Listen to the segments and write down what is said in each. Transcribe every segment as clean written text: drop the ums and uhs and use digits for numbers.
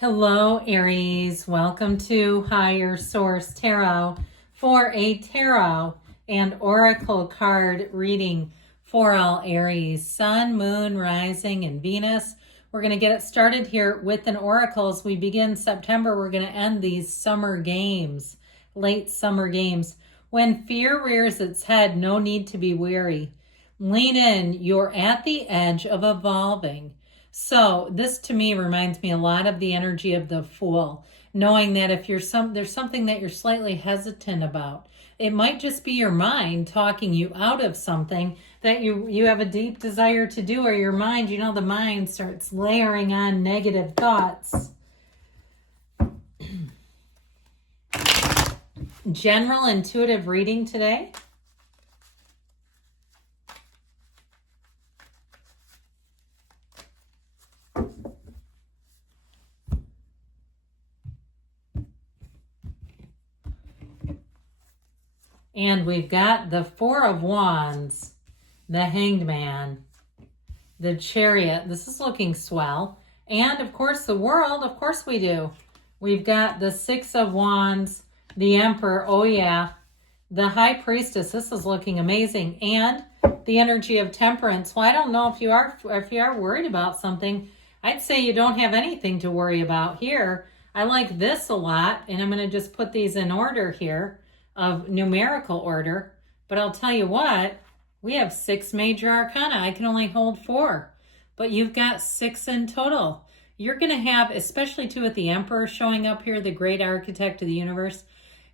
Hello, Aries. Welcome to Higher Source Tarot for a tarot and oracle card reading for all Aries, Sun, Moon, Rising, and Venus. We're going to get it started here with an oracle. As we begin September, we're going to end these summer games, late summer games. When fear rears its head, no need to be weary. Lean in. You're at the edge of evolving. So this to me reminds me a lot of the energy of the Fool, knowing that if there's something that you're slightly hesitant about, it might just be your mind talking you out of something that you have a deep desire to do, or your mind, the mind starts layering on negative thoughts. General intuitive reading today. And we've got the Four of Wands, the Hanged Man, the Chariot. This is looking swell. And, of course, the World. Of course we do. We've got the Six of Wands, the Emperor. Oh, yeah. The High Priestess. This is looking amazing. And the energy of Temperance. Well, I don't know if you are worried about something. I'd say you don't have anything to worry about here. I like this a lot. And I'm going to just put these in order here, of numerical order. But I'll tell you what, we have 6 major arcana. I can only hold 4, but you've got 6 in total. You're going to have, especially too with the Emperor showing up here, the great architect of the universe,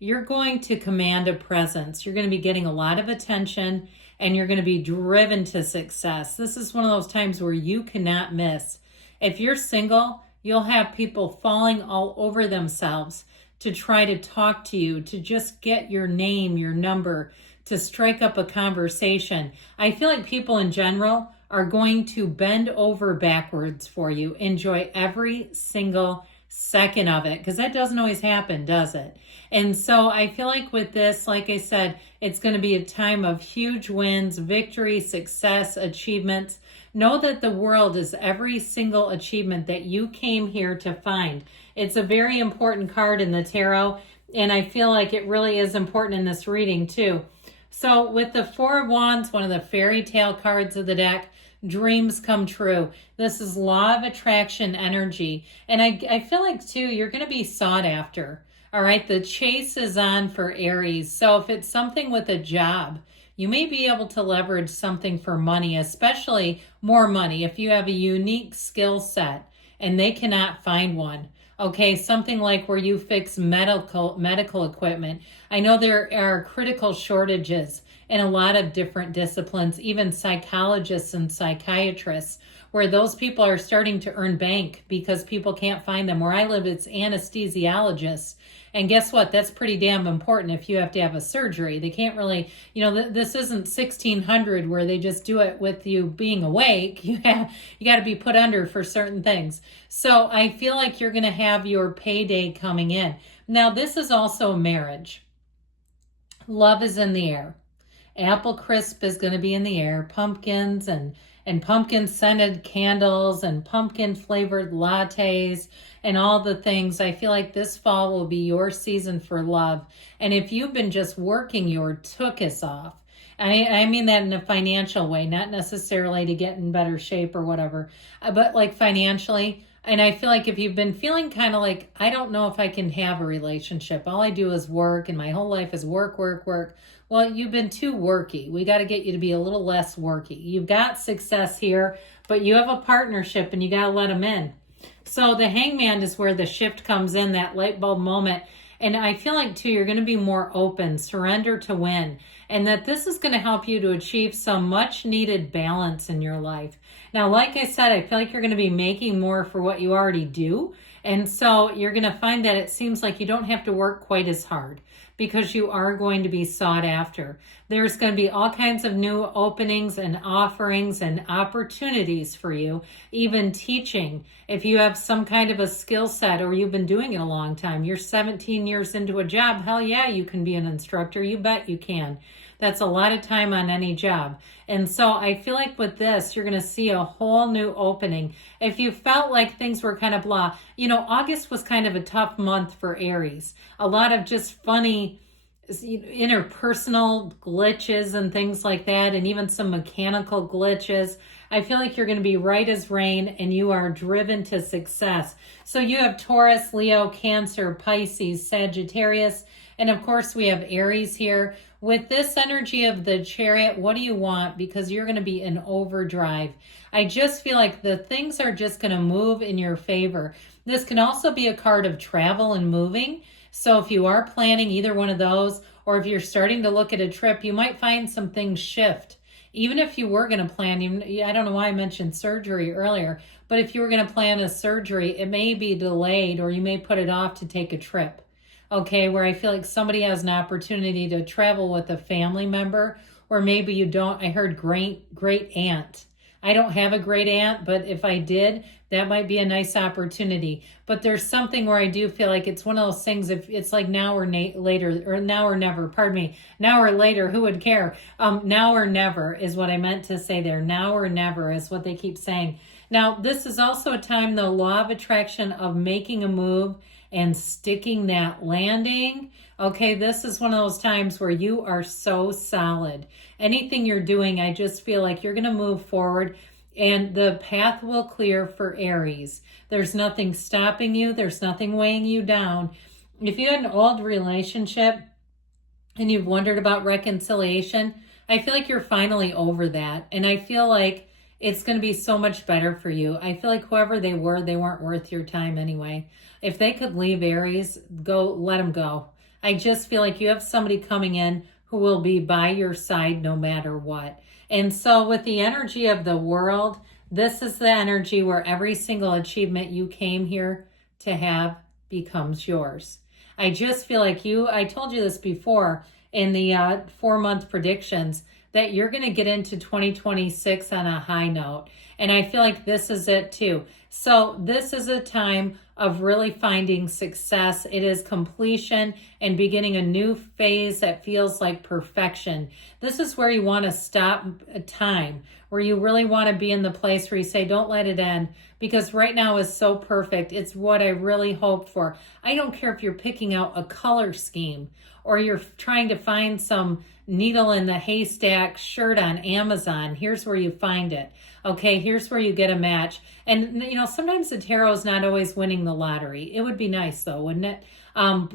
you're going to command a presence. You're going to be getting a lot of attention, and you're going to be driven to success. This is one of those times where you cannot miss. If you're single, you'll have people falling all over themselves to try to talk to you, to just get your name, your number, to strike up a conversation. I feel like people in general are going to bend over backwards for you. Enjoy every single second of it, because that doesn't always happen, does it? And so I feel like with this, like I said, it's going to be a time of huge wins, victory, success, achievements. Know that the world is every single achievement that you came here to find. It's a very important card in the tarot, and I feel like it really is important in this reading too. So with the Four of Wands, one of the fairy tale cards of the deck, dreams come true. This is law of attraction energy. And I feel like too, you're going to be sought after. All right, the chase is on for Aries. So if it's something with a job, you may be able to leverage something for money, especially more money if you have a unique skill set and they cannot find one. Okay, something like where you fix medical equipment. I know there are critical shortages in a lot of different disciplines, even psychologists and psychiatrists, where those people are starting to earn bank because people can't find them. Where I live, it's anesthesiologists. And guess what? That's pretty damn important if you have to have a surgery. They can't really, this isn't 1600 where they just do it with you being awake. You got to be put under for certain things. So I feel like you're going to have your payday coming in. Now, this is also marriage. Love is in the air. Apple crisp is going to be in the air. Pumpkins and pumpkin scented candles and pumpkin flavored lattes and all the things. I feel like this fall will be your season for love. And if you've been just working your tuchus off, I mean that in a financial way, not necessarily to get in better shape or whatever, but like financially. And I feel like if you've been feeling kind of like, I don't know if I can have a relationship. All I do is work and my whole life is work, work, work. Well, you've been too worky. We got to get you to be a little less worky. You've got success here, but you have a partnership and you got to let them in. So the Hangman is where the shift comes in, that light bulb moment. And I feel like, too, you're going to be more open, surrender to win, and that this is going to help you to achieve some much-needed balance in your life. Now, like I said, I feel like you're going to be making more for what you already do, and so you're going to find that it seems like you don't have to work quite as hard because you are going to be sought after. There's going to be all kinds of new openings and offerings and opportunities for you, even teaching. If you have some kind of a skill set or you've been doing it a long time, you're 17 years into a job, hell yeah, you can be an instructor. You bet you can. That's a lot of time on any job. And so I feel like with this, you're going to see a whole new opening. If you felt like things were kind of blah, you know, August was kind of a tough month for Aries. A lot of just funny interpersonal glitches and things like that, and even some mechanical glitches. I feel like you're going to be right as rain and you are driven to success. So you have Taurus, Leo, Cancer, Pisces, Sagittarius, and of course we have Aries here. With this energy of the Chariot, what do you want? Because you're going to be in overdrive. I just feel like the things are just going to move in your favor. This can also be a card of travel and moving. So if you are planning either one of those, or if you're starting to look at a trip, you might find some things shift. Even if you were going to plan, I don't know why I mentioned surgery earlier, but if you were going to plan a surgery, it may be delayed, or you may put it off to take a trip. Okay, where I feel like somebody has an opportunity to travel with a family member, or maybe you don't. I heard great aunt. I don't have a great aunt, but if I did, that might be a nice opportunity. But there's something where I do feel like it's one of those things, if it's like now or later, or now or never, pardon me, now or later, who would care? Now or never is what I meant to say there. Now or never is what they keep saying. Now, this is also a time, the law of attraction of making a move and sticking that landing. Okay, this is one of those times where you are so solid. Anything you're doing, I just feel like you're going to move forward and the path will clear for Aries. There's nothing stopping you. There's nothing weighing you down. If you had an old relationship and you've wondered about reconciliation, I feel like you're finally over that. And I feel like it's going to be so much better for you. I feel like whoever they weren't worth your time anyway. If they could leave Aries, let them go. I just feel like you have somebody coming in who will be by your side no matter what. And so with the energy of the world, this is the energy where every single achievement you came here to have becomes yours. I just feel like I told you this before in the 4-month predictions, that you're going to get into 2026 on a high note. And I feel like this is it too. So this is a time of really finding success. It is completion and beginning a new phase that feels like perfection. This is where you want to stop time, where you really want to be in the place where you say, don't let it end, because right now is so perfect. It's what I really hoped for. I don't care if you're picking out a color scheme or you're trying to find some needle in the haystack shirt on Amazon. Here's where you find it. Okay, here's where you get a match. And, you know, sometimes the tarot is not always winning the lottery. It would be nice, though, wouldn't it?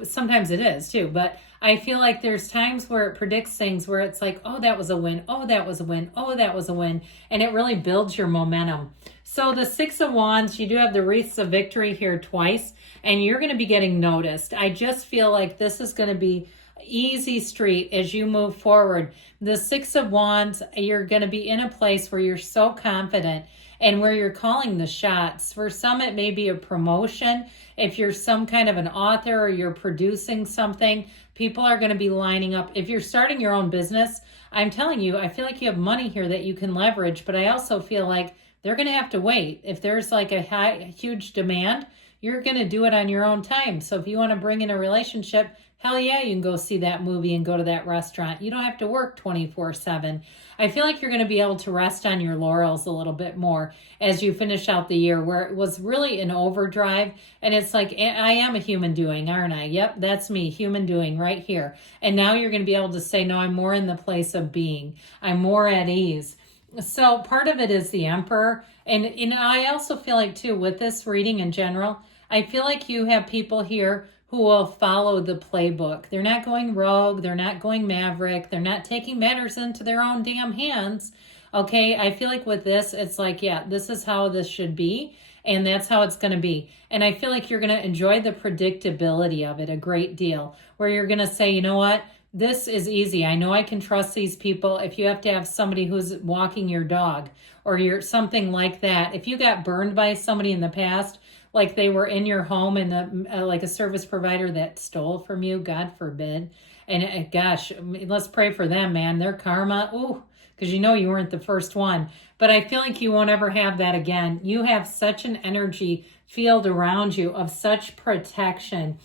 Sometimes it is, too. But I feel like there's times where it predicts things where it's like, oh, that was a win. Oh, that was a win. Oh, that was a win. And it really builds your momentum. So the 6 of Wands, you do have the wreaths of victory here twice, and you're going to be getting noticed. I just feel like this is going to be easy street as you move forward. The 6 of Wands, you're going to be in a place where you're so confident and where you're calling the shots. For some, it may be a promotion. If you're some kind of an author or you're producing something, people are going to be lining up. If you're starting your own business, I'm telling you, I feel like you have money here that you can leverage, but I also feel like they're going to have to wait. If there's like a huge demand, you're going to do it on your own time. So if you want to bring in a relationship, hell yeah, you can go see that movie and go to that restaurant. You don't have to work 24/7. I feel like you're going to be able to rest on your laurels a little bit more as you finish out the year, where it was really an overdrive. And it's like, I am a human doing, aren't I? Yep, that's me, human doing right here. And now you're going to be able to say, no, I'm more in the place of being. I'm more at ease. So part of it is the Emperor. And I also feel like, too, with this reading in general, I feel like you have people here who will follow the playbook. They're not going rogue. They're not going maverick. They're not taking matters into their own damn hands. Okay, I feel like with this, it's like, yeah, this is how this should be, and that's how it's going to be. And I feel like you're going to enjoy the predictability of it a great deal, where you're going to say, you know what? This is easy. I know I can trust these people. If you have to have somebody who's walking your dog or you're something like that, if you got burned by somebody in the past, like they were in your home and like a service provider that stole from you, God forbid. And gosh, let's pray for them, man. Their karma, ooh, because you know you weren't the first one. But I feel like you won't ever have that again. You have such an energy field around you of such protection.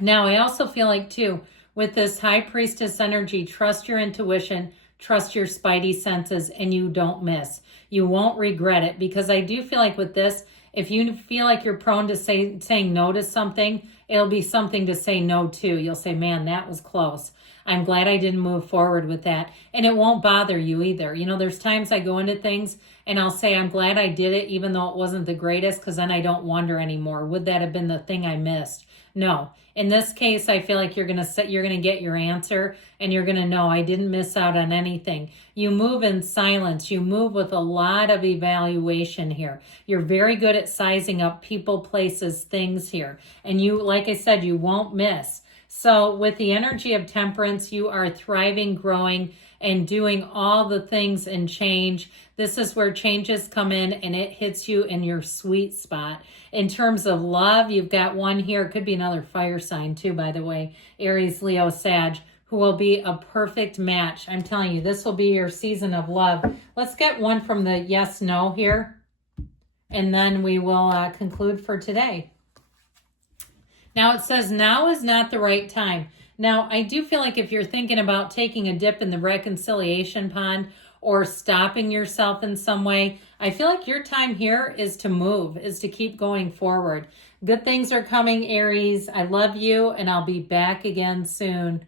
Now, I also feel like, too, with this High Priestess energy, trust your intuition, trust your spidey senses, and you don't miss. You won't regret it, because I do feel like with this, if you feel like you're prone to saying no to something, it'll be something to say no to. You'll say, man, that was close. I'm glad I didn't move forward with that. And it won't bother you either. You know, there's times I go into things and I'll say, I'm glad I did it, even though it wasn't the greatest, because then I don't wonder anymore. Would that have been the thing I missed? No. In this case, I feel like you're going to get your answer, and you're going to know I didn't miss out on anything. You move in silence. You move with a lot of evaluation here. You're very good at sizing up people, places, things here. And you, like I said, you won't miss. So with the energy of temperance, you are thriving, growing, and doing all the things in change. This is where changes come in, and it hits you in your sweet spot. In terms of love, you've got one here. It could be another fire sign too, by the way. Aries, Leo, Sag, who will be a perfect match. I'm telling you, this will be your season of love. Let's get one from the yes, no here, and then we will conclude for today. Now it says, now is not the right time. Now, I do feel like if you're thinking about taking a dip in the reconciliation pond or stopping yourself in some way, I feel like your time here is to move, is to keep going forward. Good things are coming, Aries. I love you, and I'll be back again soon.